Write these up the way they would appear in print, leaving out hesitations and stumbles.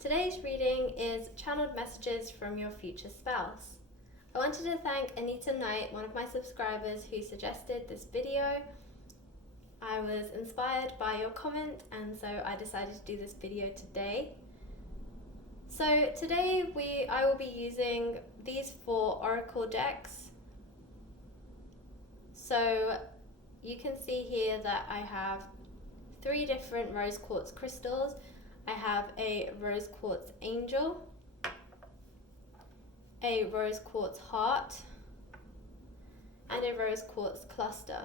Today's reading is Channeled Messages from Your Future Spouse. I wanted to thank Anita Knight, one of my subscribers, who suggested this video. I was inspired by your comment, and so I decided to do this video today. So today I will be using these 4 oracle decks. So you can see here that I have 3 different rose quartz crystals. I have a rose quartz angel, a rose quartz heart, and a rose quartz cluster.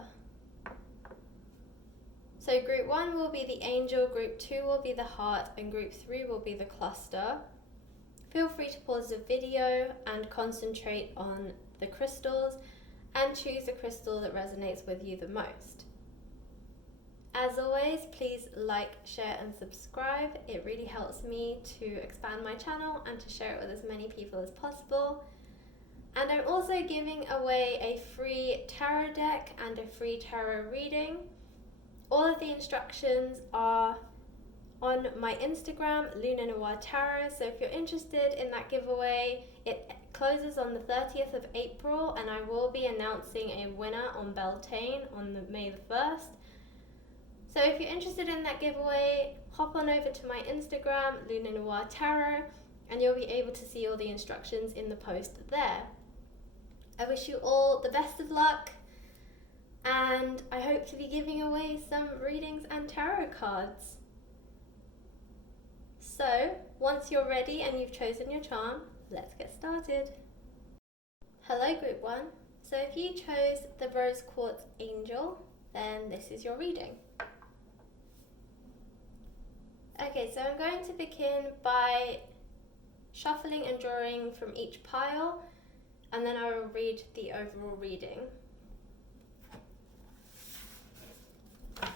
So group 1 will be the angel, group 2 will be the heart, and group 3 will be the cluster. Feel free to pause the video and concentrate on the crystals and choose a crystal that resonates with you the most. As always, please like, share and subscribe. It really helps me to expand my channel and to share it with as many people as possible. And I'm also giving away a free tarot deck and a free tarot reading. All of the instructions are on my Instagram, Luna Noir Tarot. So if you're interested in that giveaway, it closes on the 30th of April and I will be announcing a winner on Beltane on May the 1st. So if you're interested in that giveaway, hop on over to my Instagram, Luna Noir Tarot, and you'll be able to see all the instructions in the post there. I wish you all the best of luck, and I hope to be giving away some readings and tarot cards. So, once you're ready and you've chosen your charm, let's get started. Hello Group 1. So if you chose the Rose Quartz Angel, then this is your reading. Okay, so I'm going to begin by shuffling and drawing from each pile, and then I will read the overall reading. So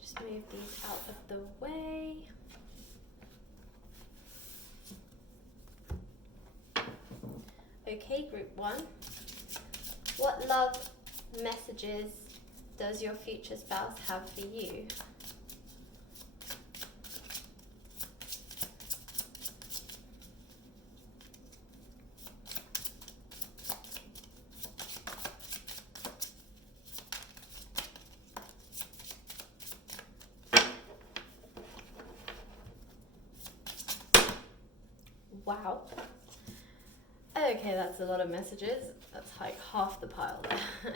just move these out of the way. Okay, Group 1. What love messages does your future spouse have for you? Wow. Okay, that's a lot of messages. That's like half the pile there.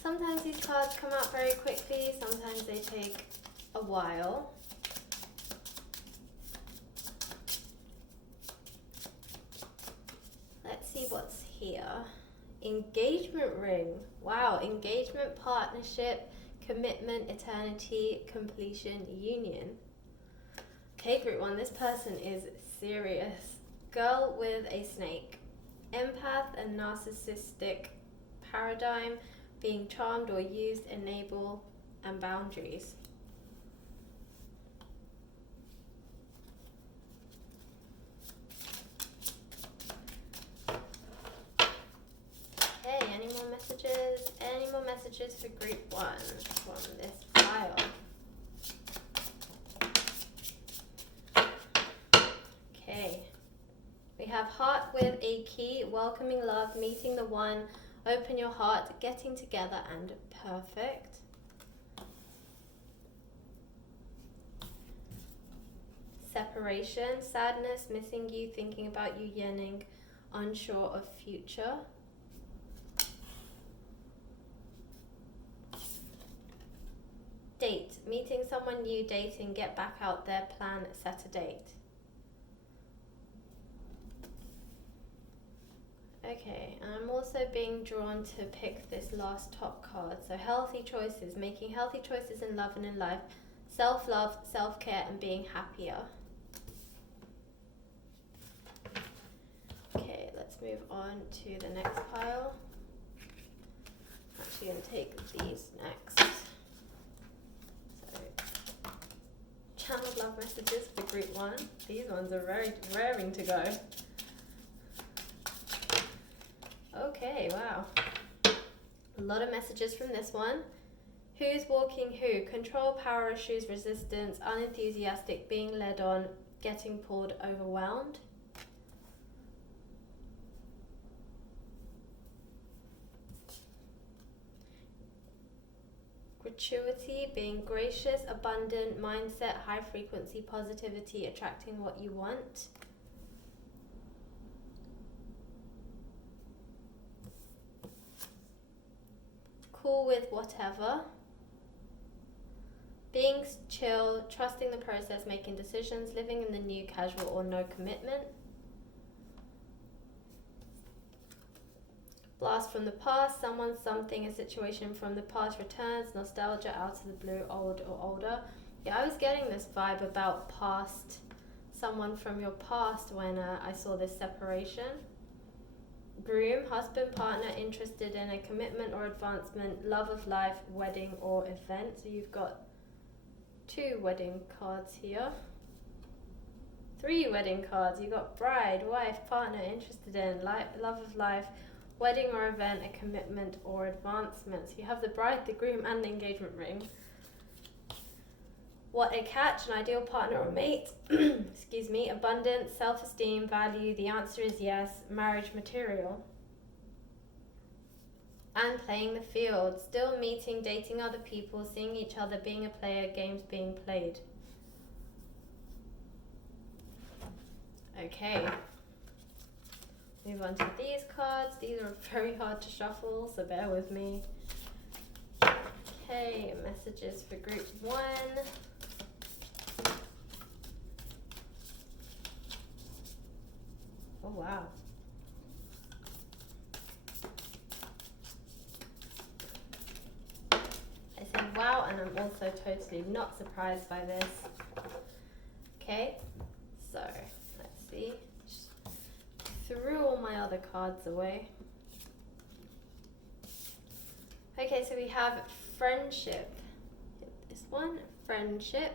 Sometimes these cards come out very quickly, sometimes they take a while. Let's see what's here. Engagement ring. Wow, engagement, partnership, commitment, eternity, completion, union. Okay, Group 1, this person is serious. Girl with a snake. Empath and narcissistic paradigm, being charmed or used, enable, and boundaries. Okay, any more messages? Any more messages for Group 1 from this pile? Okay, we have heart with a key, welcoming love, meeting the one, open your heart, getting together, and perfect. Separation, sadness, missing you, thinking about you, yearning, unsure of future. Date, meeting someone new, dating, get back out there, plan, set a date. Okay, and I'm also being drawn to pick this last top card. So healthy choices, making healthy choices in love and in life, self-love, self-care, and being happier. Okay, let's move on to the next pile. I'm actually going to take these next. So, channeled love messages for Group 1. These ones are very raring to go. Okay, wow. A lot of messages from this one. Who's walking who? Control, power issues, resistance, unenthusiastic, being led on, getting pulled, overwhelmed. Gratuity, being gracious, abundant, mindset, high frequency, positivity, attracting what you want. Cool with whatever. Being chill, trusting the process, making decisions, living in the new, casual or no commitment. Blast from the past, someone, something, a situation from the past returns, nostalgia, out of the blue, old or older. Yeah, I was getting this vibe about past, someone from your past when I saw this separation. Groom, husband, partner, interested in a commitment or advancement, love of life, wedding or event. So you've got 2 wedding cards here. 3 wedding cards. You've got bride, wife, partner, interested in, love of life, wedding or event, a commitment or advancement. So you have the bride, the groom, and the engagement ring. What a catch, an ideal partner or mate. Excuse me. Abundance, self-esteem, value. The answer is yes. Marriage material. And playing the field. Still meeting, dating other people, seeing each other, being a player, games being played. Okay. Move on to these cards. These are very hard to shuffle, so bear with me. Okay, messages for group 1. Oh, wow. I said wow, and I'm also totally not surprised by this. Okay, so let's see. Just threw all my other cards away. Okay, so we have friendship. This one, friendship.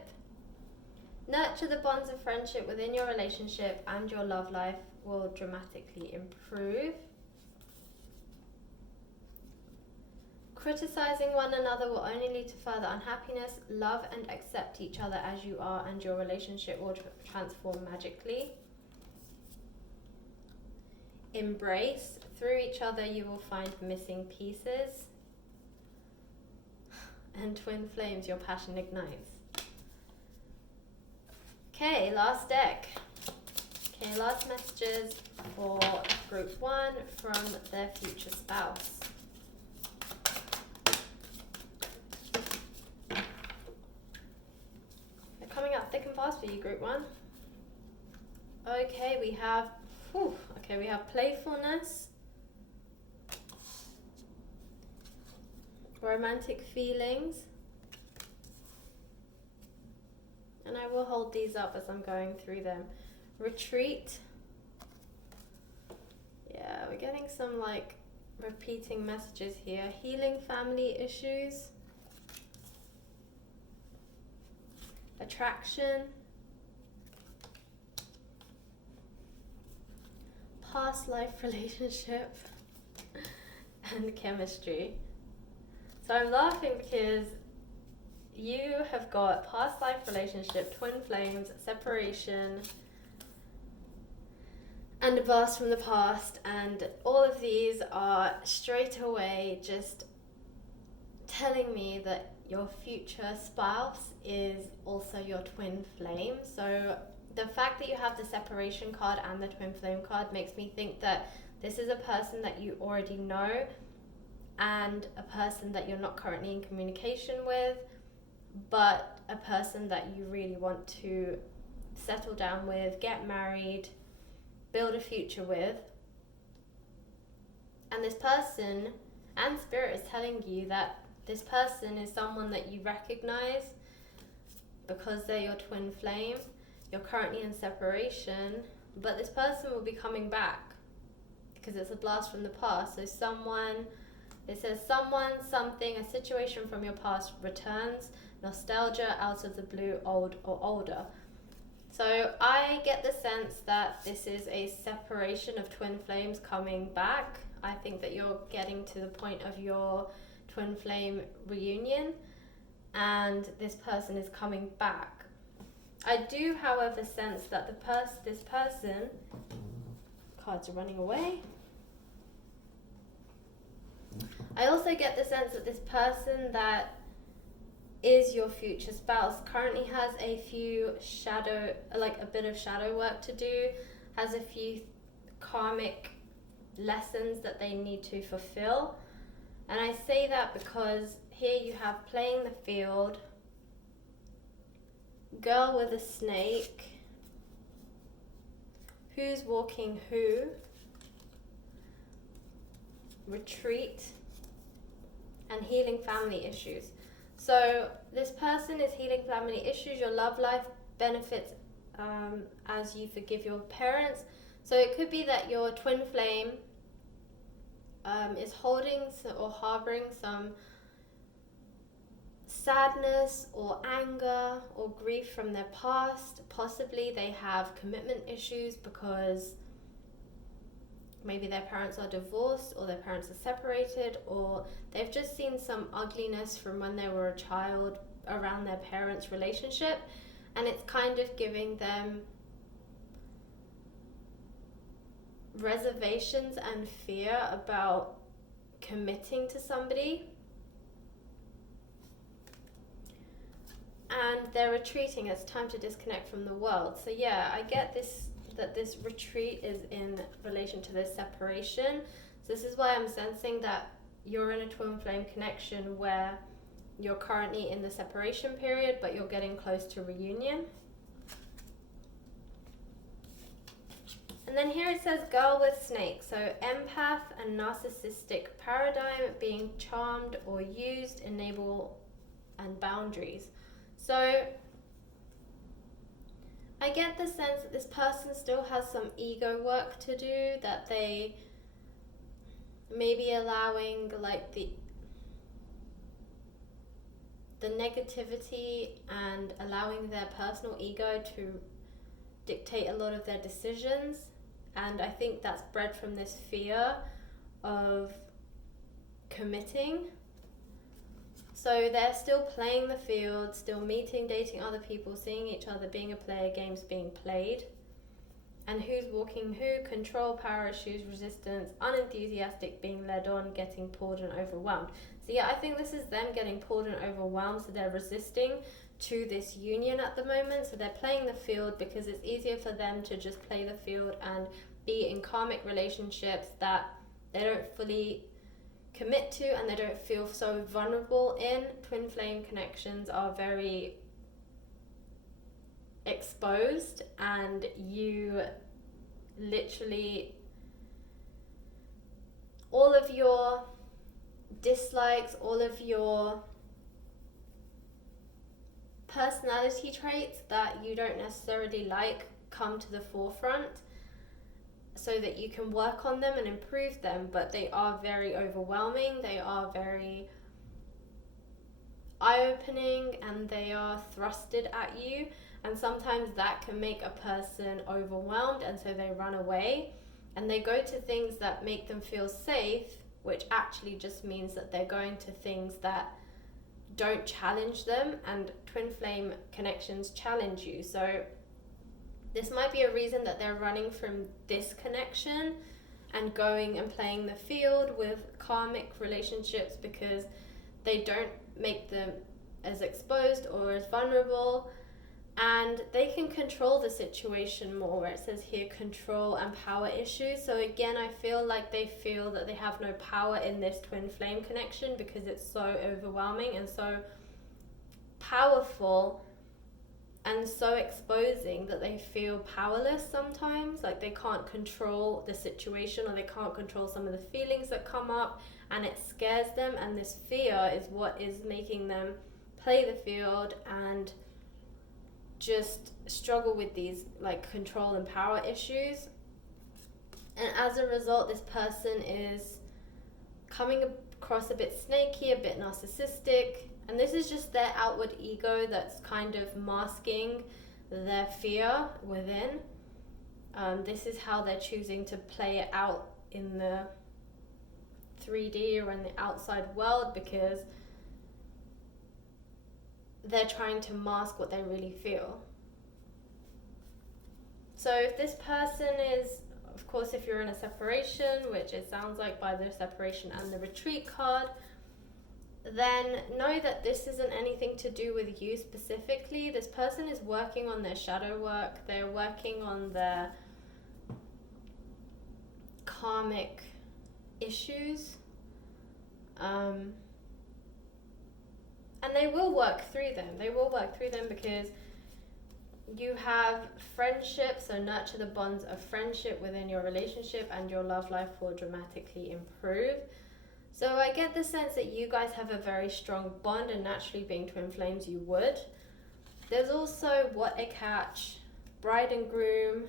Nurture the bonds of friendship within your relationship, and your love life will dramatically improve. Criticizing one another will only lead to further unhappiness. Love and accept each other as you are, and your relationship will transform magically. Embrace. Through each other you will find missing pieces. And twin flames, your passion ignites. Okay, last deck. Okay, last messages for group 1 from their future spouse. They're coming up thick and fast for you, group 1. Okay, we have playfulness, romantic feelings, and I will hold these up as I'm going through them. Retreat. Yeah, we're getting some like repeating messages here. Healing family issues. Attraction. Past life relationship. And chemistry. So I'm laughing because you have got past life relationship, twin flames, separation, and a blast from the past, and all of these are straight away just telling me that your future spouse is also your twin flame. So the fact that you have the separation card and the twin flame card makes me think that this is a person that you already know, and a person that you're not currently in communication with, but a person that you really want to settle down with, get married, build a future with. And this person, and Spirit is telling you that this person is someone that you recognize because they're your twin flame. You're currently in separation, but this person will be coming back because it's a blast from the past. So it says someone, something, a situation from your past returns, nostalgia, out of the blue, old or older. So I get the sense that this is a separation of twin flames coming back. I think that you're getting to the point of your twin flame reunion. and this person is coming back. I do, however, sense that this person, cards are running away. I also get the sense that this person that is your future spouse currently has a bit of shadow work to do, has a few karmic lessons that they need to fulfill. And I say that because here you have playing the field, girl with a snake, who's walking who, retreat, and healing family issues. So this person is healing family issues. Your love life benefits as you forgive your parents. So it could be that your twin flame is holding or harboring some sadness or anger or grief from their past. Possibly they have commitment issues because maybe their parents are divorced or their parents are separated, or they've just seen some ugliness from when they were a child around their parents' relationship, and it's kind of giving them reservations and fear about committing to somebody. And they're retreating. It's time to disconnect from the world. So yeah, I get that this retreat is in relation to this separation. So this is why I'm sensing that you're in a twin flame connection where you're currently in the separation period, but you're getting close to reunion. And then here it says girl with snake. So empath and narcissistic paradigm, being charmed or used, enable, and boundaries. So I get the sense that this person still has some ego work to do, that they may be allowing like the negativity and allowing their personal ego to dictate a lot of their decisions. And I think that's bred from this fear of committing. So they're still playing the field, still meeting, dating other people, seeing each other, being a player, games being played. And who's walking who? Control, power issues, resistance, unenthusiastic, being led on, getting pulled and overwhelmed. So yeah, I think this is them getting pulled and overwhelmed, so they're resisting to this union at the moment. So they're playing the field because it's easier for them to just play the field and be in karmic relationships that they don't fully commit to and they don't feel so vulnerable in. Twin flame connections are very exposed, and you literally, all of your dislikes, all of your personality traits that you don't necessarily like come to the forefront so that you can work on them and improve them, but they are very overwhelming, they are very eye-opening, and they are thrusted at you, and sometimes that can make a person overwhelmed, and so they run away and they go to things that make them feel safe, which actually just means that they're going to things that don't challenge them, and twin flame connections challenge you. So this might be a reason that they're running from this connection and going and playing the field with karmic relationships, because they don't make them as exposed or as vulnerable, and they can control the situation more, where it says here control and power issues. So again, I feel like they feel that they have no power in this twin flame connection because it's so overwhelming and so powerful and so exposing that they feel powerless sometimes, like they can't control the situation or they can't control some of the feelings that come up, and it scares them, and this fear is what is making them play the field and just struggle with these like control and power issues. And as a result, this person is coming across a bit snaky, a bit narcissistic, and this is just their outward ego that's kind of masking their fear within. This is how they're choosing to play it out in the 3D or in the outside world, because they're trying to mask what they really feel. So if this person is, of course, if you're in a separation, which it sounds like by the separation and the retreat card, then know that this isn't anything to do with you specifically. This person is working on their shadow work. They're working on their karmic issues. And they will work through them. They will work through them because you have friendship, so nurture the bonds of friendship within your relationship, and your love life will dramatically improve. So I get the sense that you guys have a very strong bond, and naturally being twin flames you would. There's also what a catch, bride and groom,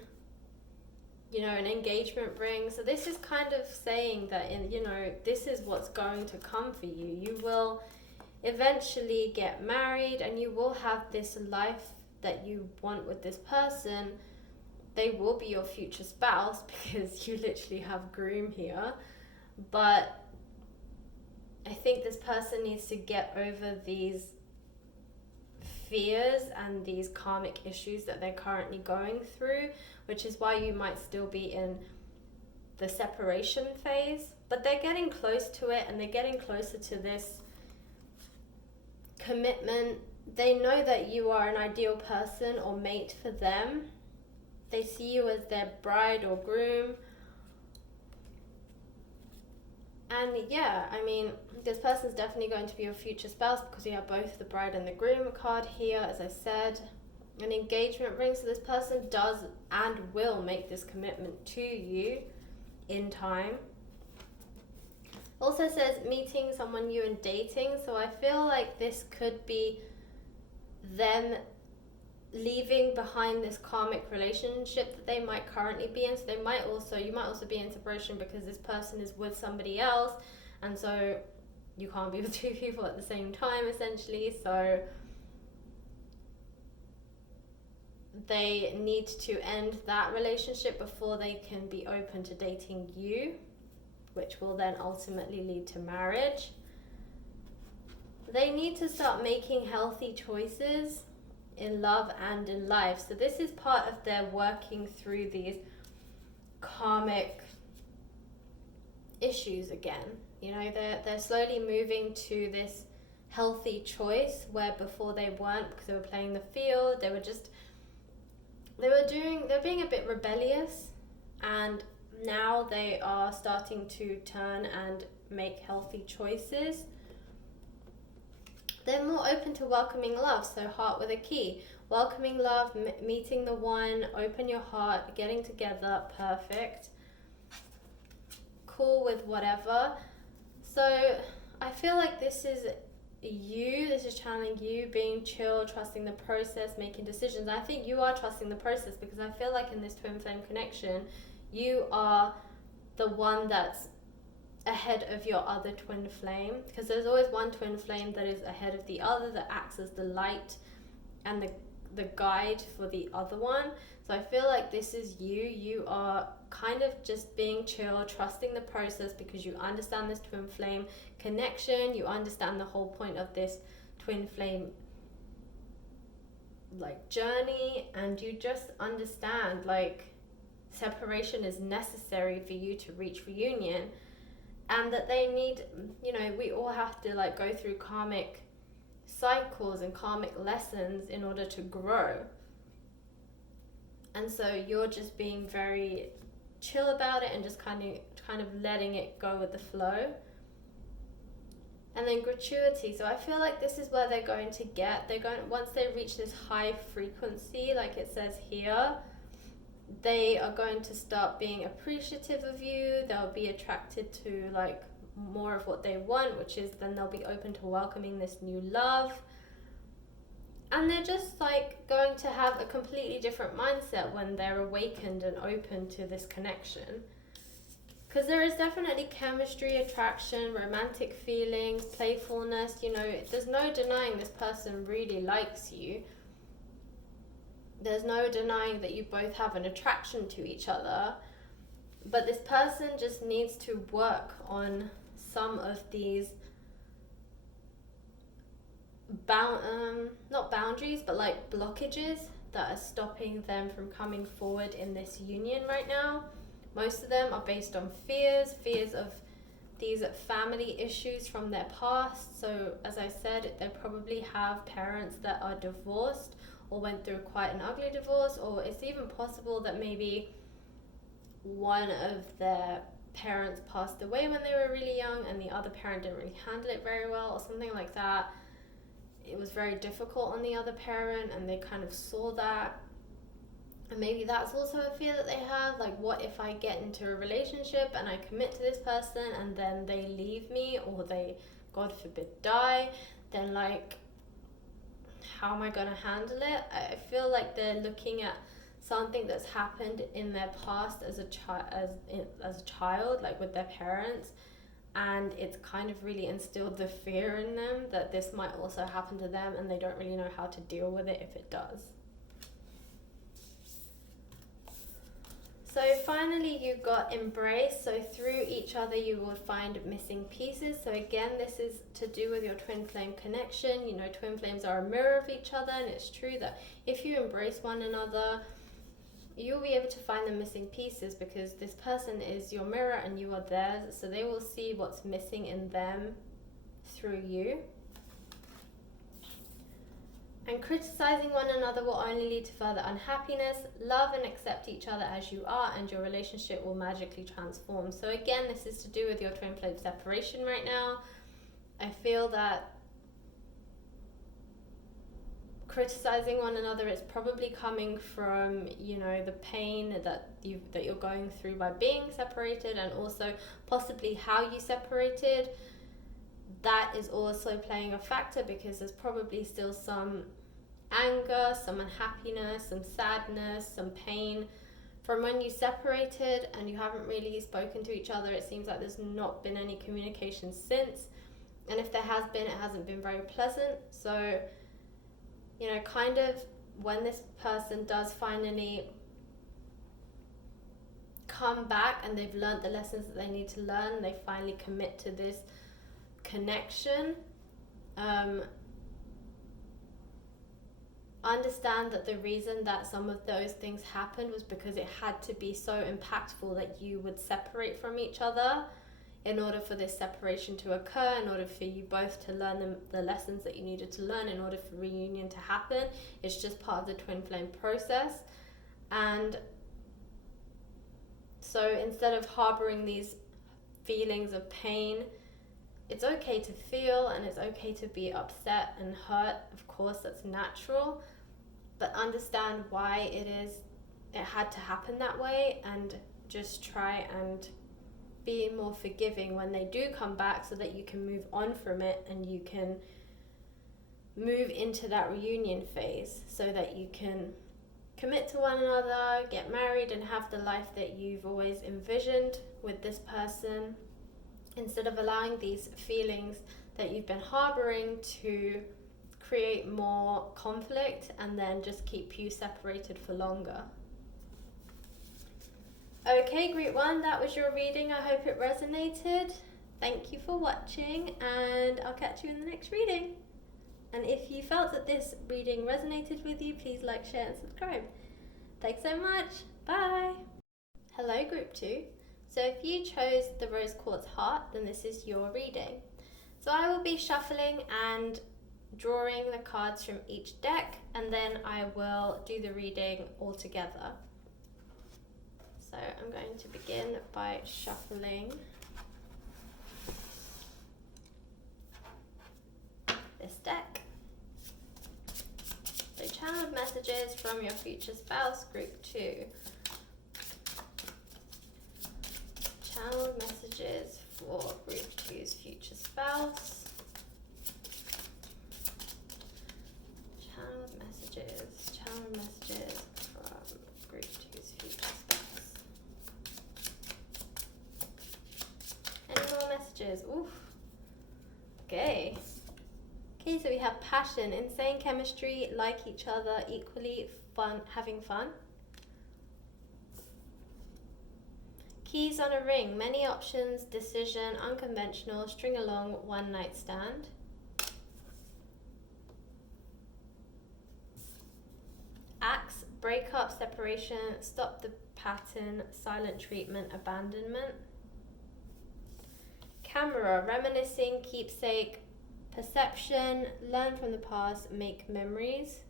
an engagement ring. So this is kind of saying that, this is what's going to come for you. You will eventually get married and you will have this life that you want with this person. They will be your future spouse because you literally have groom here. But I think this person needs to get over these fears and these karmic issues that they're currently going through, which is why you might still be in the separation phase. But they're getting close to it, and they're getting closer to this commitment. They know that you are an ideal person or mate for them. They see you as their bride or groom. And this person's definitely going to be your future spouse because you have both the bride and the groom card here, as I said. An engagement ring, so this person does and will make this commitment to you in time. Also says meeting someone new and dating, so I feel like this could be them leaving behind this karmic relationship that they might currently be in. So you might also be in separation because this person is with somebody else, and so you can't be with two people at the same time essentially. So they need to end that relationship before they can be open to dating you, which will then ultimately lead to marriage. They need to start making healthy choices in love and in life. So this is part of their working through these karmic issues again. They're slowly moving to this healthy choice where before they weren't, because they were playing the field. They were being a bit rebellious, and now they are starting to turn and make healthy choices. They're more open to welcoming love, so heart with a key. Welcoming love, meeting the one, open your heart, getting together, perfect. Cool with whatever. So I feel like this is channeling you, being chill, trusting the process, making decisions. I think you are trusting the process because I feel like in this twin flame connection, you are the one that's ahead of your other twin flame, because there's always one twin flame that is ahead of the other, that acts as the light and the guide for the other one. So I feel like this is you are kind of just being chill, trusting the process because you understand this twin flame connection, you understand the whole point of this twin flame journey, and you just understand separation is necessary for you to reach reunion. And that they need, we all have to go through karmic cycles and karmic lessons in order to grow. And so you're just being very chill about it and just kind of letting it go with the flow. And then gratuity. So I feel like this is where they're going to once they reach this high frequency, like it says here, they are going to start being appreciative of you. They'll be attracted to more of what they want, which is then they'll be open to welcoming this new love. And they're just going to have a completely different mindset when they're awakened and open to this connection. Because there is definitely chemistry, attraction, romantic feelings, playfulness. There's no denying this person really likes you. There's no denying that you both have an attraction to each other, but this person just needs to work on some of these not boundaries, but like blockages that are stopping them from coming forward in this union right now. Most of them are based on fears of these family issues from their past. So as I said, they probably have parents that are divorced or went through quite an ugly divorce, or it's even possible that maybe one of their parents passed away when they were really young and the other parent didn't really handle it very well or something like that. It was very difficult on the other parent and they kind of saw that. And maybe that's also a fear that they have, like, what if I get into a relationship and I commit to this person and then they leave me, or they, God forbid, die, then like, how am I going to handle it? I feel like they're looking at something that's happened in their past as a child, like with their parents, and it's kind of really instilled the fear in them that this might also happen to them, and they don't really know how to deal with it if it does. So finally you got embrace. So through each other you will find missing pieces. So again, this is to do with your twin flame connection. You know, twin flames are a mirror of each other, and it's true that if you embrace one another, you'll be able to find the missing pieces, because this person is your mirror and you are theirs. So they will see what's missing in them through you. And criticizing one another will only lead to further unhappiness. Love and accept each other as you are, and your relationship will magically transform. So again, this is to do with your twin flame separation right now. I feel that criticizing one another is probably coming from, you know, the pain that you're going through by being separated, and also possibly how you separated. That is also playing a factor, because there's probably still some anger, some unhappiness, some sadness, some pain from when you separated and you haven't really spoken to each other. It seems like there's not been any communication since, and if there has been, it hasn't been very pleasant. So, you know, kind of when this person does finally come back and they've learned the lessons that they need to learn, they finally commit to this connection, understand that the reason that some of those things happened was because it had to be so impactful that you would separate from each other in order for this separation to occur, in order for you both to learn the lessons that you needed to learn, in order for reunion to happen. It's just part of the twin flame process. And so instead of harboring these feelings of pain, it's okay to feel, and it's okay to be upset and hurt. Of course, that's natural, but understand why it had to happen that way, and just try and be more forgiving when they do come back, so that you can move on from it and you can move into that reunion phase, so that you can commit to one another, get married, and have the life that you've always envisioned with this person, instead of allowing these feelings that you've been harboring to create more conflict and then just keep you separated for longer. Okay, group 1, that was your reading. I hope it resonated. Thank you for watching, and I'll catch you in the next reading. And if you felt that this reading resonated with you, please like, share, and subscribe. Thanks so much. Bye. Hello, group 2. So if you chose the Rose Quartz Heart, then this is your reading. So I will be shuffling and drawing the cards from each deck, and then I will do the reading all together. So I'm going to begin by shuffling this deck. So channeled messages from your future spouse, group 2. Channeled messages for group 2's future spouse. Channeled messages from group 2's future spouse. Any more messages? Oof. Okay. Okay, so we have passion, insane chemistry, like each other, equally fun, having fun. Keys on a ring, many options, decision, unconventional, string along, one night stand. separation, stop the pattern, silent treatment, abandonment. Camera, reminiscing, keepsake, perception, learn from the past, make memories.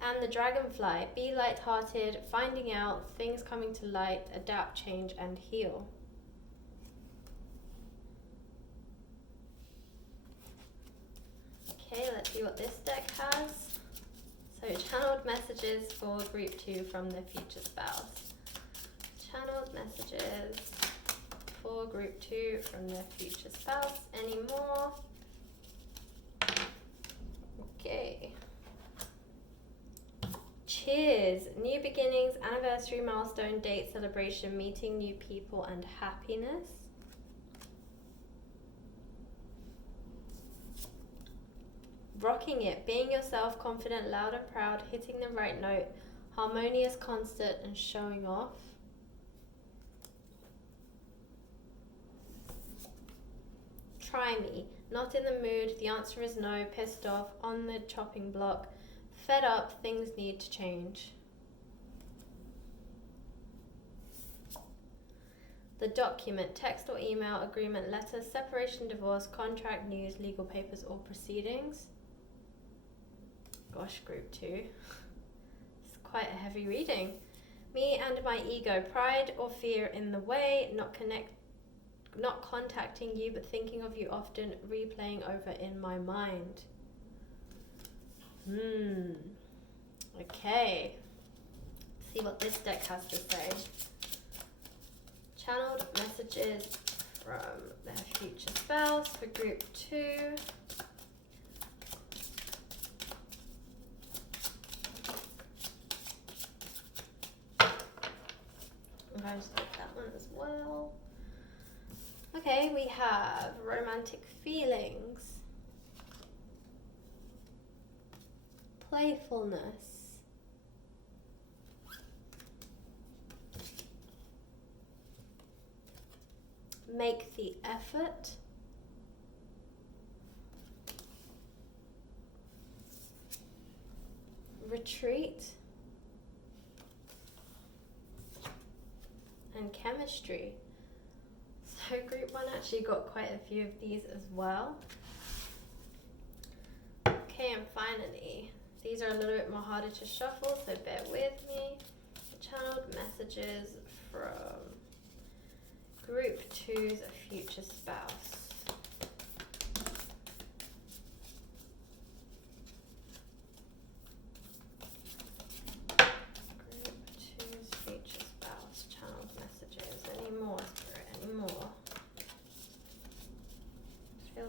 And the dragonfly, be light-hearted, finding out, things coming to light, adapt, change, and heal. Okay, let's see what this deck has. So channeled messages for group 2 from the future spouse. Channeled messages for group 2 from the future spouse. Any more? Okay. Cheers. New beginnings, anniversary, milestone, date, celebration, meeting new people, and happiness. Rocking it, being yourself, confident, loud and proud, hitting the right note, harmonious, constant, and showing off. Try me, not in the mood, the answer is no, pissed off, on the chopping block, fed up, things need to change. The document, text or email, agreement, letter, separation, divorce, contract, news, legal papers, or proceedings. Gosh, group 2. It's quite a heavy reading. Me and my ego, pride or fear in the way, not contacting you but thinking of you often, replaying over in my mind. Okay. Let's see what this deck has to say. Channeled messages from their future spouse for group 2. I'm going to take that one as well. Okay, we have romantic feelings, playfulness, make the effort, retreat, and chemistry. So group 1 actually got quite a few of these as well. Okay, and finally, these are a little bit more harder to shuffle, so bear with me. Channeled messages from group 2's future spouse.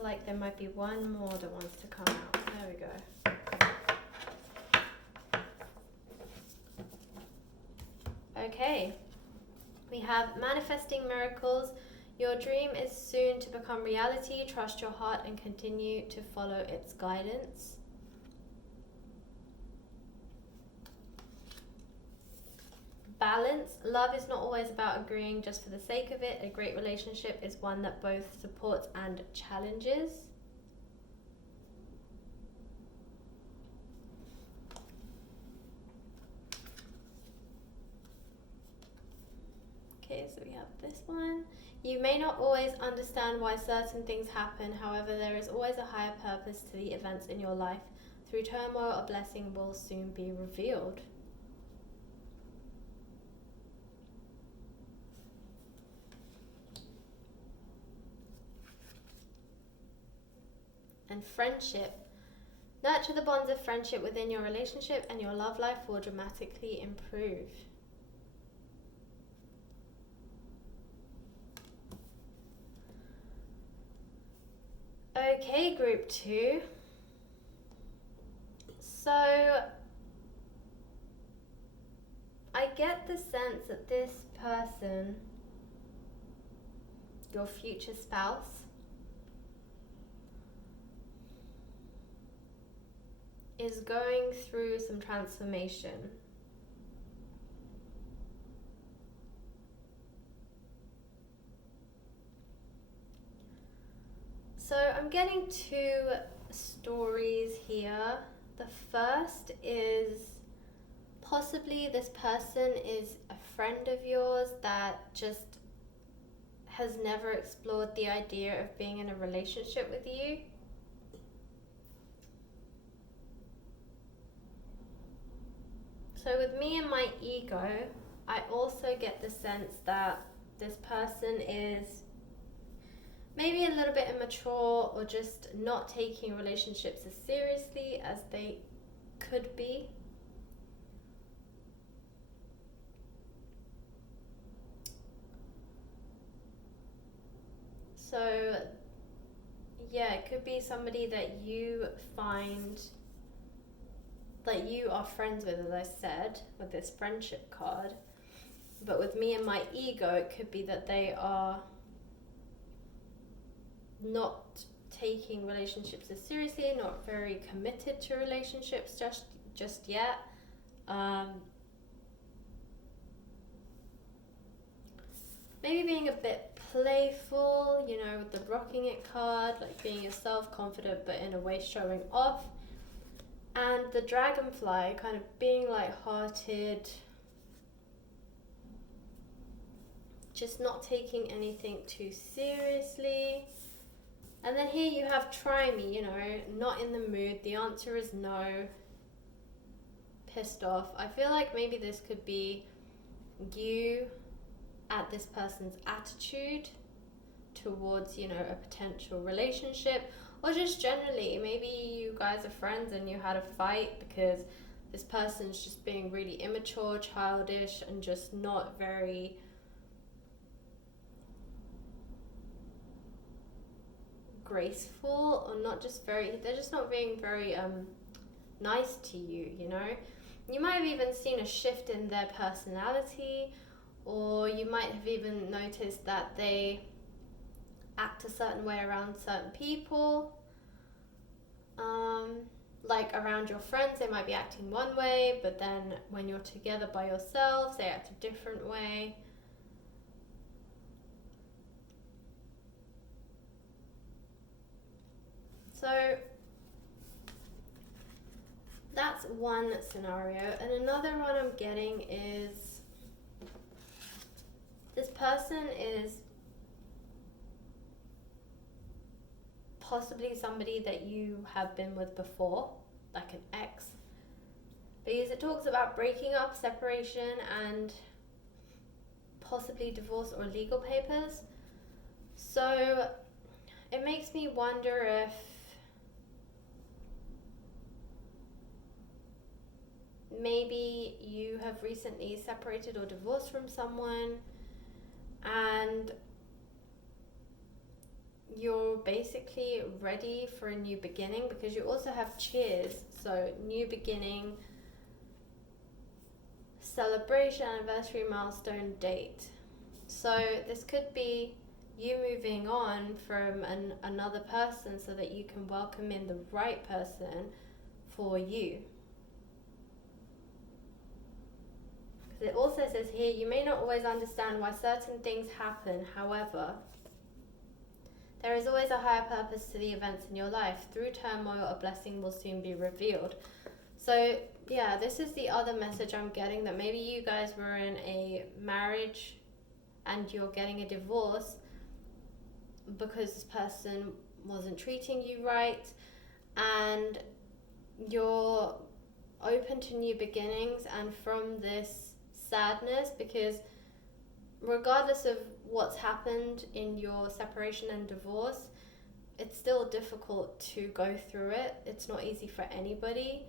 Like there might be one more that wants to come out. There we go. Okay, we have manifesting miracles. Your dream is soon to become reality. Trust your heart and continue to follow its guidance. Balance. Love is not always about agreeing just for the sake of it. A great relationship is one that both supports and challenges. Okay, so we have this one. You may not always understand why certain things happen. However, there is always a higher purpose to the events in your life. Through turmoil, a blessing will soon be revealed. And friendship. Nurture the bonds of friendship within your relationship and your love life will dramatically improve. Okay, group 2. So I get the sense that this person, your future spouse, is going through some transformation. So I'm getting 2 stories here. The first is possibly this person is a friend of yours that just has never explored the idea of being in a relationship with you. So with me and my ego, I also get the sense that this person is maybe a little bit immature or just not taking relationships as seriously as they could be. So, yeah, it could be somebody that you find that you are friends with, as I said, with this friendship card. But with me and my ego, it could be that they are not taking relationships as seriously, not very committed to relationships just yet. Maybe being a bit playful, with the rocking it card, like being yourself, confident, but in a way showing off. And the dragonfly, kind of being light-hearted, just not taking anything too seriously. And then here you have try me, not in the mood. The answer is no. Pissed off. I feel like maybe this could be you at this person's attitude towards, a potential relationship, or just generally, maybe you guys are friends and you had a fight because this person's just being really immature, childish, and just not very graceful, or they're just not being very nice to you. You might have even seen a shift in their personality, or you might have even noticed that they act a certain way around certain people. Like around your friends, they might be acting one way, but then when you're together by yourselves, they act a different way. So that's one scenario. And another one I'm getting is this person is possibly somebody that you have been with before, like an ex, because it talks about breaking up, separation, and possibly divorce or legal papers. So it makes me wonder if maybe you have recently separated or divorced from someone and you're basically ready for a new beginning, because you also have cheers, so new beginning, celebration, anniversary, milestone, date. So this could be you moving on from another person so that you can welcome in the right person for you. Because it also says here, you may not always understand why certain things happen, however, there is always a higher purpose to the events in your life. Through turmoil, a blessing will soon be revealed. So, yeah, this is the other message I'm getting, that maybe you guys were in a marriage and you're getting a divorce because this person wasn't treating you right, and you're open to new beginnings and from this sadness, because regardless of what's happened in your separation and divorce, it's still difficult to go through it. It's not easy for anybody,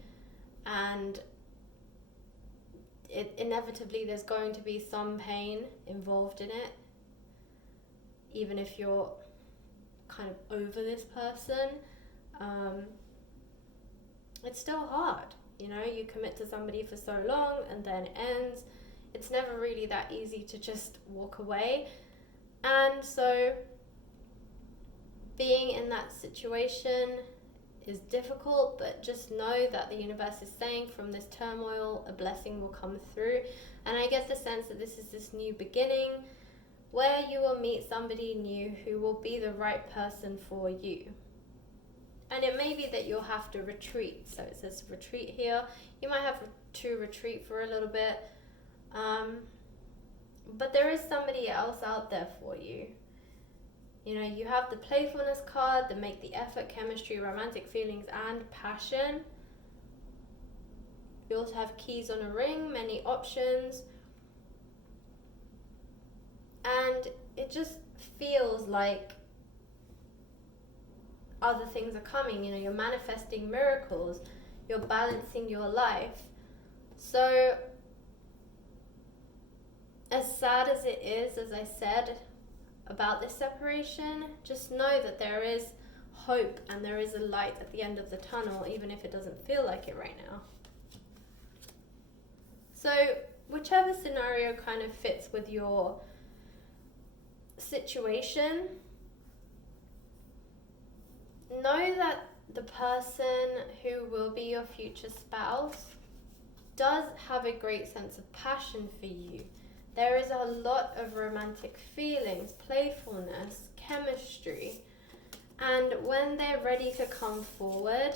and inevitably there's going to be some pain involved in it, even if you're kind of over this person. It's still hard, you commit to somebody for so long and then it ends. It's never really that easy to just walk away. And so being in that situation is difficult, but just know that the universe is saying from this turmoil, a blessing will come through. And I get the sense that this is this new beginning where you will meet somebody new who will be the right person for you. And it may be that you'll have to retreat. So it says retreat here. You might have to retreat for a little bit. But there is somebody else out there for you. You know, you have the playfulness card, the make the effort, chemistry, romantic feelings, and passion. You also have keys on a ring, many options. And it just feels like other things are coming. You know, you're manifesting miracles. You're balancing your life. So, as sad as it is, as I said, about this separation, just know that there is hope and there is a light at the end of the tunnel, even if it doesn't feel like it right now. So, whichever scenario kind of fits with your situation, know that the person who will be your future spouse does have a great sense of passion for you. There is a lot of romantic feelings, playfulness, chemistry, and when they're ready to come forward,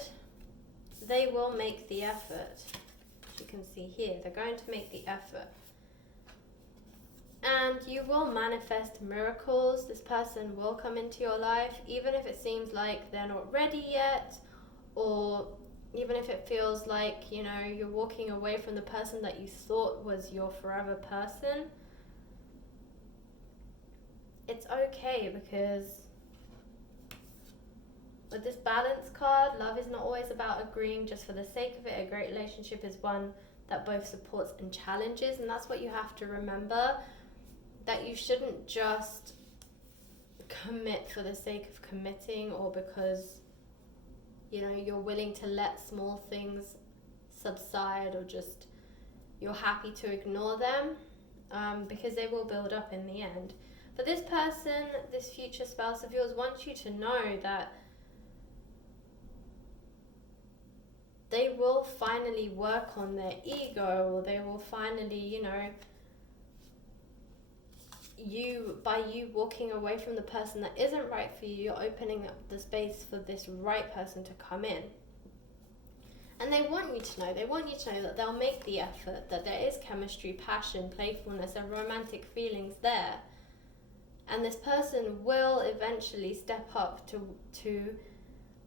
they will make the effort. As you can see here, they're going to make the effort. And you will manifest miracles. This person will come into your life, even if it seems like they're not ready yet, or even if it feels like, you know, you're walking away from the person that you thought was your forever person. It's okay, because with this balance card, love is not always about agreeing just for the sake of it. A great relationship is one that both supports and challenges, and that's what you have to remember, that you shouldn't just commit for the sake of committing, or because, you know, you're willing to let small things subside, or just you're happy to ignore them, because they will build up in the end. But this person, this future spouse of yours, wants you to know that they will finally work on their ego, or they will finally, you know, by you walking away from the person that isn't right for you, you're opening up the space for this right person to come in. And they want you to know that they'll make the effort, that there is chemistry, passion, playfulness, and romantic feelings there. And this person will eventually step up to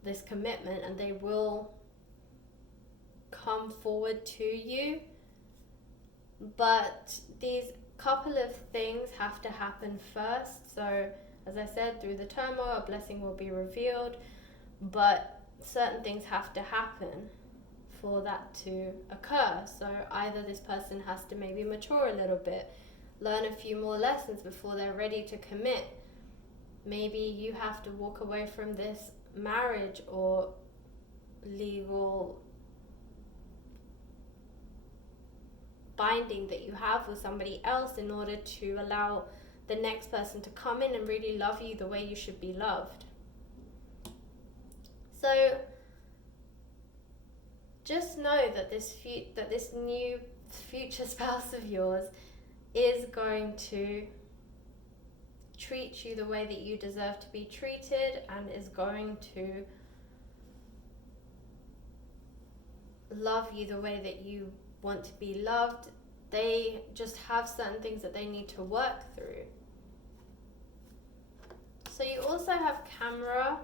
this commitment, and they will come forward to you. But these couple of things have to happen first. So, as I said, through the turmoil, a blessing will be revealed, but certain things have to happen for that to occur. So either this person has to maybe mature a little bit, learn a few more lessons before they're ready to commit. Maybe you have to walk away from this marriage or legal binding that you have with somebody else in order to allow the next person to come in and really love you the way you should be loved. So just know that this new future spouse of yours is going to treat you the way that you deserve to be treated, and is going to love you the way that you want to be loved. They just have certain things that they need to work through. So you also have camera,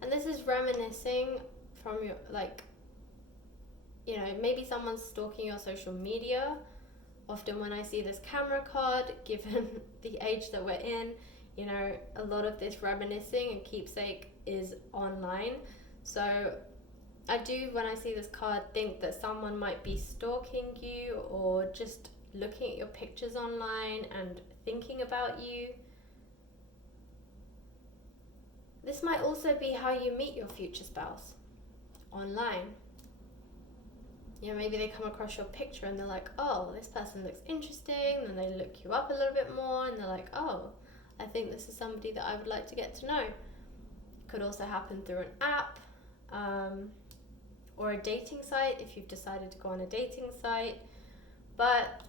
and this is reminiscing from your, like, you know, maybe someone's stalking your social media. Often when I see this camera card, given the age that we're in, you know, a lot of this reminiscing and keepsake is online. So I do, when I see this card, think that someone might be stalking you, or just looking at your pictures online and thinking about you. This might also be how you meet your future spouse, online. You know, maybe they come across your picture and they're like, oh, this person looks interesting. Then they look you up a little bit more and they're like, oh, I think this is somebody that I would like to get to know. Could also happen through an app, or a dating site if you've decided to go on a dating site. But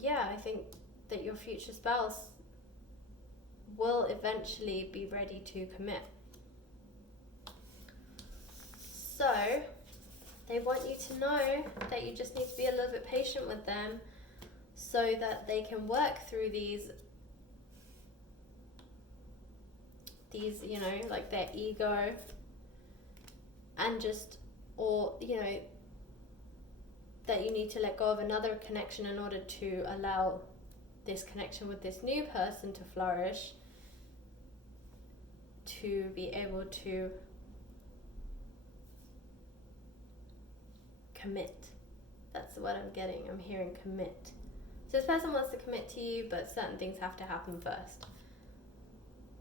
yeah, I think that your future spouse will eventually be ready to commit. So they want you to know that you just need to be a little bit patient with them so that they can work through these, you know, like their ego, and just, or, you know, that you need to let go of another connection in order to allow this connection with this new person to flourish, to be able to commit. That's what I'm getting. I'm hearing commit. So this person wants to commit to you, but certain things have to happen first.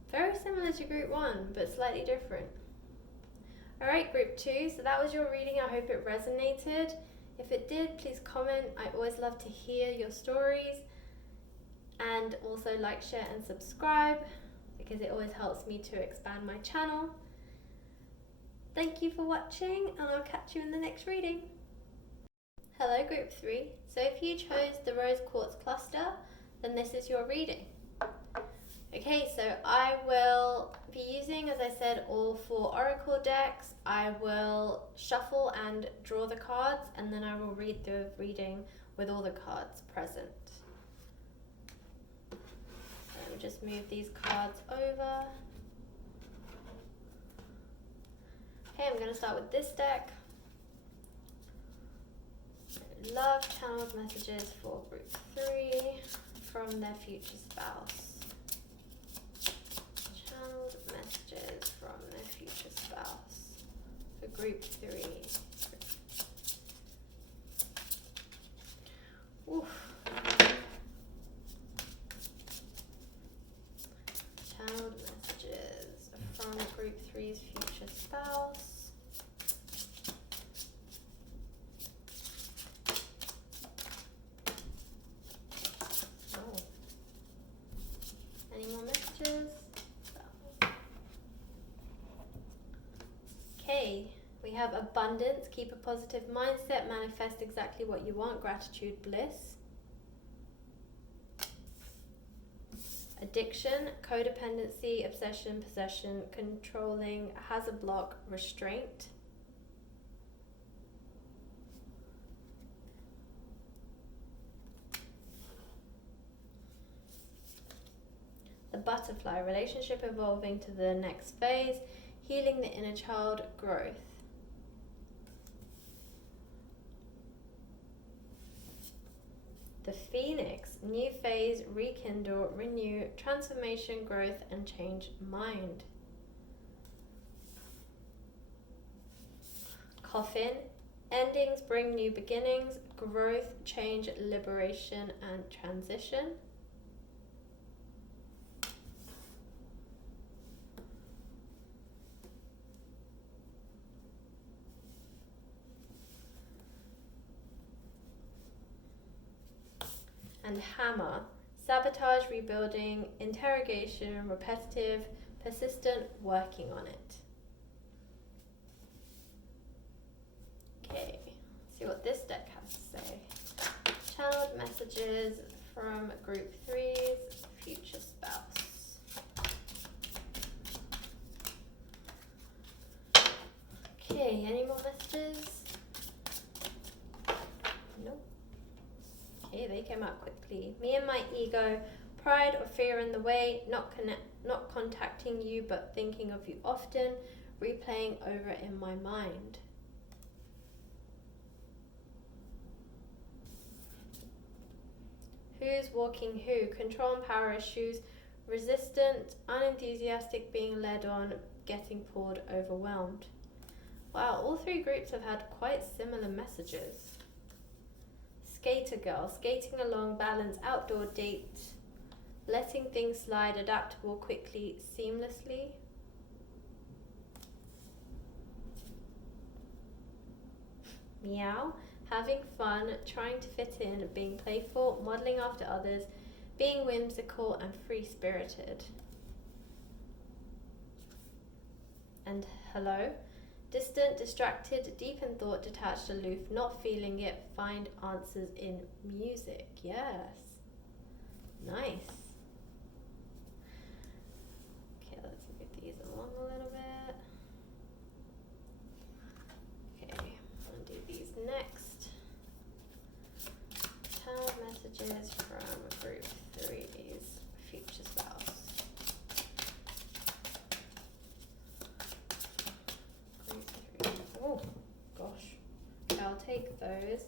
Very similar to group 1, but slightly different. Alright, group 2, so that was your reading. I hope it resonated. If it did, please comment. I always love to hear your stories. And also like, share and subscribe, because it always helps me to expand my channel. Thank you for watching, and I'll catch you in the next reading. Hello group 3. So if you chose the Rose Quartz cluster, then this is your reading. Okay, so I will be using, as I said, all 4 oracle decks. I will shuffle and draw the cards, and then I will read the reading with all the cards present. Let me just move these cards over. Okay, I'm going to start with this deck. Love channeled messages for group 3 from their future spouse. Channeled messages from their future spouse for group 3. Oof. Channeled messages from group 3's future spouse. Any more messages? Okay, we have abundance, keep a positive mindset, manifest exactly what you want, gratitude, bliss. Addiction, codependency, obsession, possession, controlling, has a block, restraint. The butterfly, relationship evolving to the next phase, healing the inner child, growth. The phoenix, new phase, rekindle, renew, transformation, growth, and change mind. Coffin, endings bring new beginnings, growth, change, liberation, and transition. And hammer, sabotage, rebuilding, interrogation, repetitive, persistent, working on it. Okay, see what this deck has to say. Channeled messages from group 3's future spouse. Okay, any more messages? Nope. Okay, they came out quickly. Me and my ego, pride or fear in the way, not contacting you but thinking of you often, replaying over in my mind. Who's walking who? Control and power issues, resistant, unenthusiastic, being led on, getting pulled, overwhelmed. Wow, all 3 groups have had quite similar messages. Skater girl, skating along, balance, outdoor date, letting things slide, adaptable, quickly, seamlessly. Meow, having fun, trying to fit in, being playful, modeling after others, being whimsical and free-spirited. And hello, distant, distracted, deep in thought, detached, aloof, not feeling it, find answers in music. Yes. Nice. Okay, let's move these along a little bit. those.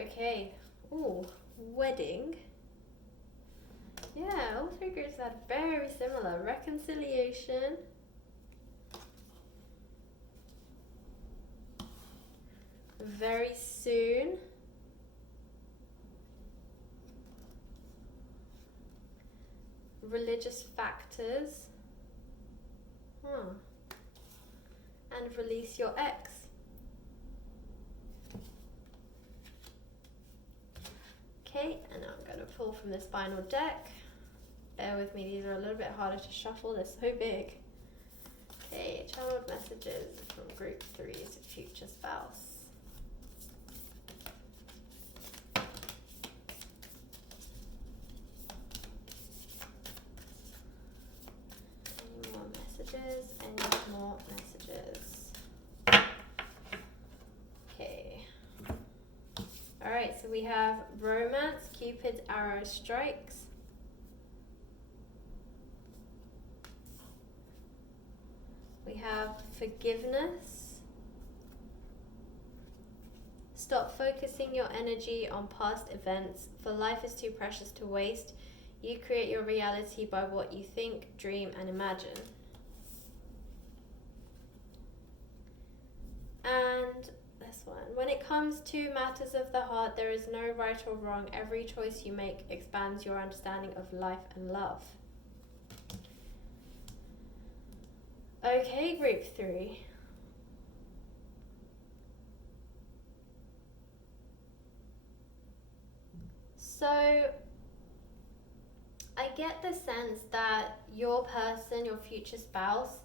Okay. Ooh, wedding. Yeah, all three groups are very similar. Reconciliation. Very soon. Religious factors. And release your ex. Okay, and now I'm going to pull from this final deck. Bear with me, these are a little bit harder to shuffle, they're so big. Okay, channeled messages from group 3's future spouse. Any more messages? Any more messages? Okay. Alright, so we have romance, Cupid's arrow strikes. We have forgiveness. Stop focusing your energy on past events, for life is too precious to waste. You create your reality by what you think, dream, and imagine. And this one. When it comes to matters of the heart, there is no right or wrong. Every choice you make expands your understanding of life and love. Okay, group 3. So, I get the sense that your person, your future spouse,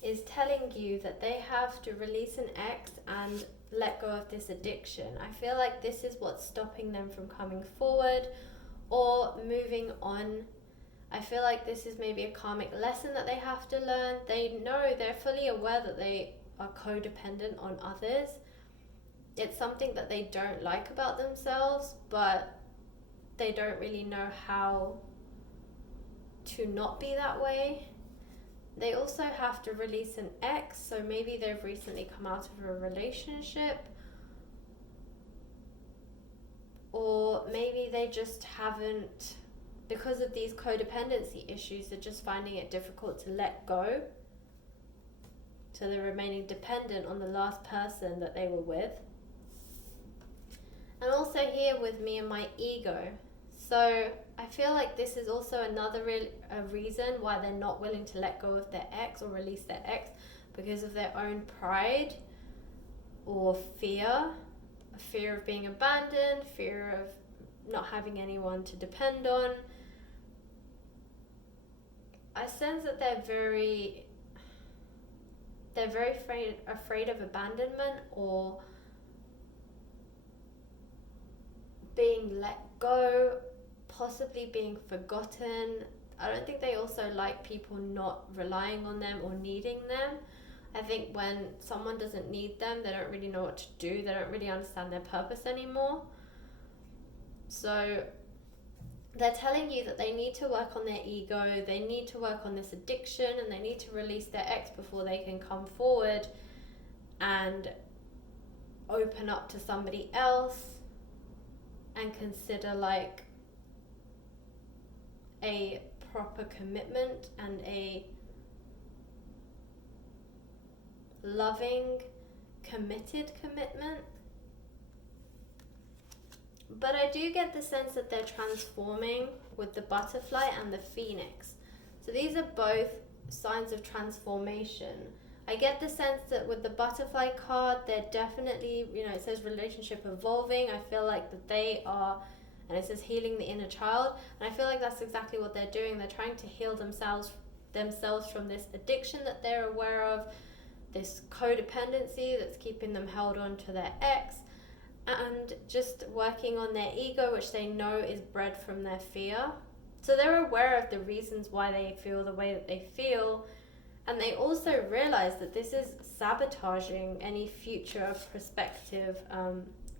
is telling you that they have to release an ex and let go of this addiction. I feel like this is what's stopping them from coming forward or moving on. I feel like this is maybe a karmic lesson that they have to learn. They know, they're fully aware that they are codependent on others. It's something that they don't like about themselves, but they don't really know how to not be that way. They also have to release an ex, so maybe they've recently come out of a relationship, or maybe they just haven't, because of these codependency issues, they're just finding it difficult to let go. So they're remaining dependent on the last person that they were with. And also here with me and my ego. So I feel like this is also another reason why they're not willing to let go of their ex or release their ex, because of their own pride or fear of being abandoned, fear of not having anyone to depend on. I sense that they're very afraid of abandonment or being let go, possibly being forgotten. I don't think they also like people not relying on them or needing them. I think when someone doesn't need them, they don't really know what to do. They don't really understand their purpose anymore. So they're telling you that they need to work on their ego, they need to work on this addiction, and they need to release their ex before they can come forward and open up to somebody else and consider like a proper commitment and a loving, committed commitment. But I do get the sense that they're transforming with the butterfly and the phoenix. So these are both signs of transformation. I get the sense that with the butterfly card, they're definitely, it says relationship evolving. I feel like that they are, and it says healing the inner child. And I feel like that's exactly what they're doing. They're trying to heal themselves from this addiction that they're aware of, this codependency that's keeping them held on to their ex, and just working on their ego, which they know is bred from their fear. So they're aware of the reasons why they feel the way that they feel, and they also realize that this is sabotaging any future prospective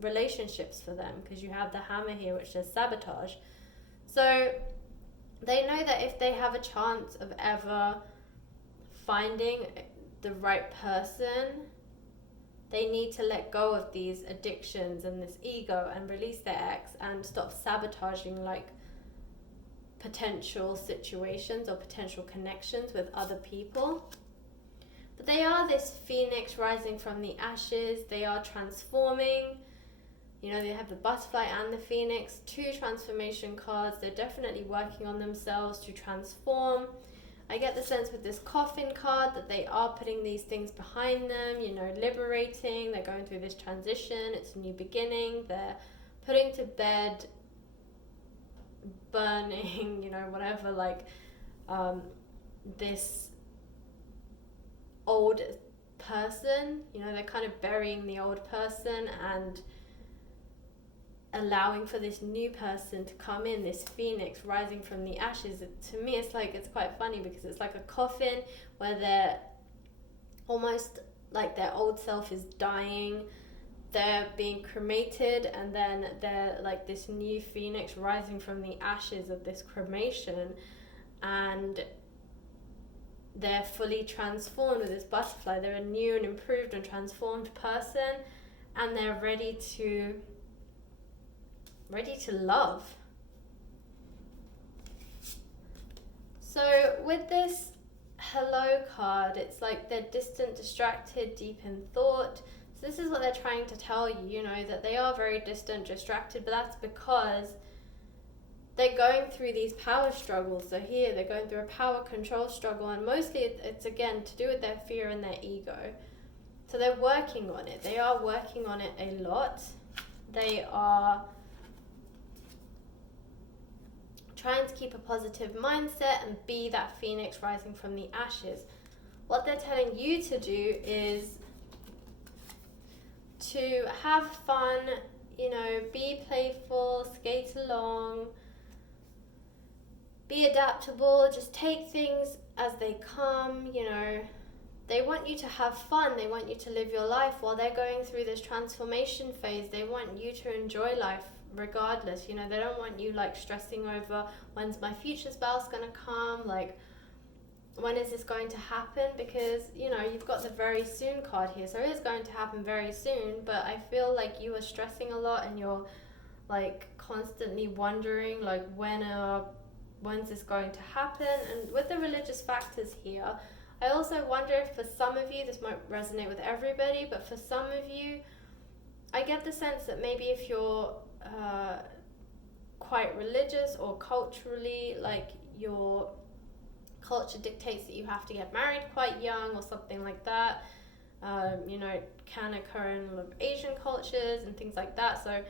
relationships for them, because you have the hammer here which says sabotage. So they know that if they have a chance of ever finding the right person, they need to let go of these addictions and this ego and release their ex and stop sabotaging like potential situations or potential connections with other people. But they are this phoenix rising from the ashes. They are transforming. You know, they have the butterfly and the phoenix, 2 transformation cards. They're definitely working on themselves to transform. I get the sense with this coffin card that they are putting these things behind them, you know, liberating. They're going through this transition. It's a new beginning. They're putting to bed, burning, you know, whatever, like this old person. You know, they're kind of burying the old person and allowing for this new person to come in, this phoenix rising from the ashes. To me, it's like, it's quite funny because it's like a coffin where they're almost like their old self is dying, they're being cremated, and then they're like this new phoenix rising from the ashes of this cremation, and they're fully transformed with this butterfly. They're a new and improved and transformed person, and they're ready to love. So with this hello card, it's like they're distant, distracted, deep in thought. So this is what they're trying to tell you, you know, that they are very distant, distracted, but that's because they're going through these power struggles. So here they're going through a power control struggle, and mostly it's again to do with their fear and their ego. So they're working on it. They are working on it a lot. They are trying to keep a positive mindset and be that phoenix rising from the ashes. What they're telling you to do is to have fun, you know, be playful, skate along, be adaptable, just take things as they come, you know. They want you to have fun, they want you to live your life while they're going through this transformation phase. They want you to enjoy life regardless, you know. They don't want you like stressing over when's my future spouse gonna come, like when is this going to happen, because you know you've got the very soon card here, so it is going to happen very soon. But I feel like you are stressing a lot and you're like constantly wondering like when's this going to happen. And with the religious factors here, I also wonder if for some of you, this might resonate with everybody, but for some of you, I get the sense that maybe if you're quite religious or culturally, like your culture dictates that you have to get married quite young or something like that. You know, it can occur in a lot of Asian cultures and things like that. So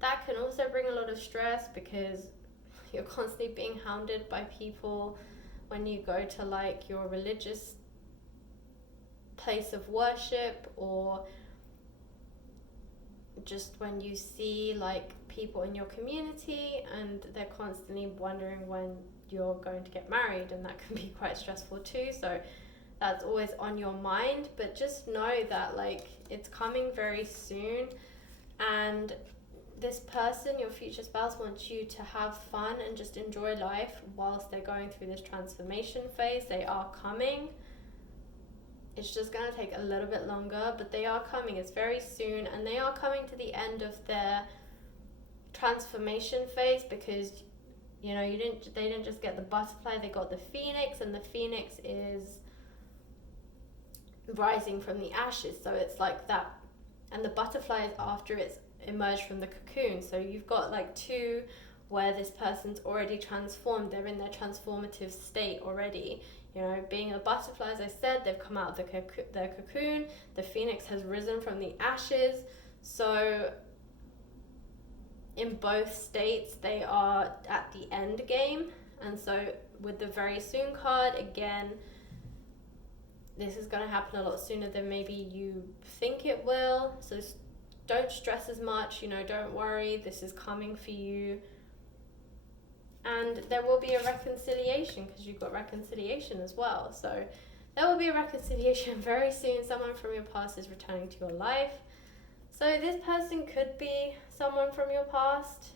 that can also bring a lot of stress because you're constantly being hounded by people when you go to like your religious place of worship, or just when you see like people in your community and they're constantly wondering when you're going to get married, and that can be quite stressful too. So that's always on your mind, but just know that like it's coming very soon, and this person, your future spouse, wants you to have fun and just enjoy life whilst they're going through this transformation phase. They are coming. It's just going to take a little bit longer, but they are coming. It's very soon, and they are coming to the end of their transformation phase because, you know, they didn't just get the butterfly, they got the phoenix, and the phoenix is rising from the ashes. So it's like that, and the butterfly is after it's emerged from the cocoon. So you've got like 2 where this person's already transformed. They're in their transformative state already. You know, being a butterfly, as I said, they've come out of their cocoon. The phoenix has risen from the ashes. So in both states, they are at the end game. And so with the very soon card, again, this is going to happen a lot sooner than maybe you think it will. So don't stress as much, you know, don't worry. This is coming for you. And there will be a reconciliation because you've got reconciliation as well. So there will be a reconciliation very soon. Someone from your past is returning to your life. So this person could be someone from your past.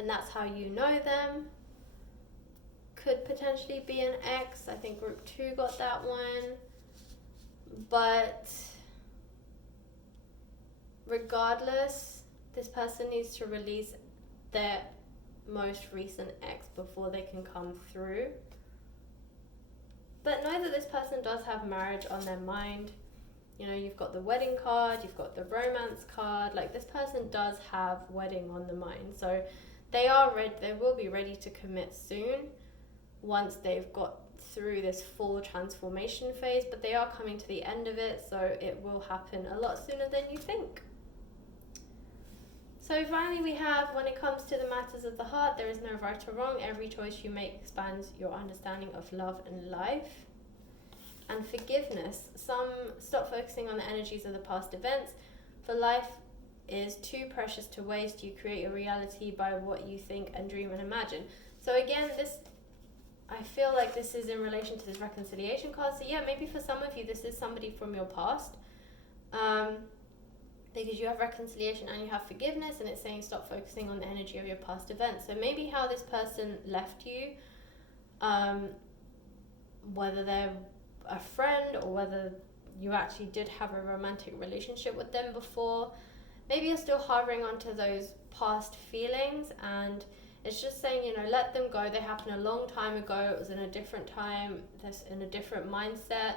and that's how you know them. Could potentially be an ex. I think group 2 got that one. But regardless, this person needs to release their most recent ex before they can come through. But know that this person does have marriage on their mind. You know, you've got the wedding card, you've got the romance card. Like, this person does have wedding on the mind. So they are ready, they will be ready to commit soon once they've got through this full transformation phase, but they are coming to the end of it, so it will happen a lot sooner than you think. So finally we have, when it comes to the matters of the heart, there is no right or wrong. Every choice you make expands your understanding of love and life. And forgiveness. Stop focusing on the energies of the past events, for life is too precious to waste. You create your reality by what you think and dream and imagine. So again, I feel like this is in relation to this reconciliation card. So yeah, maybe for some of you, this is somebody from your past. Because you have reconciliation and you have forgiveness, and it's saying stop focusing on the energy of your past events. So maybe how this person left you, whether they're a friend or whether you actually did have a romantic relationship with them before, maybe you're still harboring onto those past feelings, and it's just saying, you know, let them go. They happened a long time ago. It was in a different time, in a different mindset.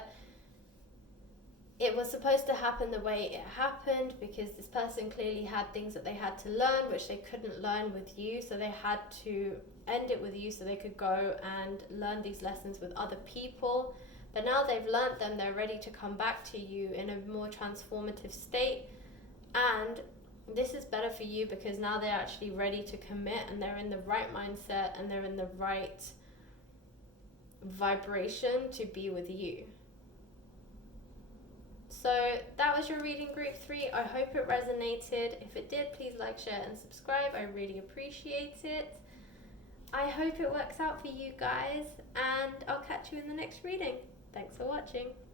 It was supposed to happen the way it happened because this person clearly had things that they had to learn which they couldn't learn with you, so they had to end it with you so they could go and learn these lessons with other people. But now they've learnt them, they're ready to come back to you in a more transformative state, and this is better for you because now they're actually ready to commit, and they're in the right mindset and they're in the right vibration to be with you. So that was your reading, group 3. I hope it resonated. If it did, please like, share and subscribe. I really appreciate it. I hope it works out for you guys, and I'll catch you in the next reading. Thanks for watching.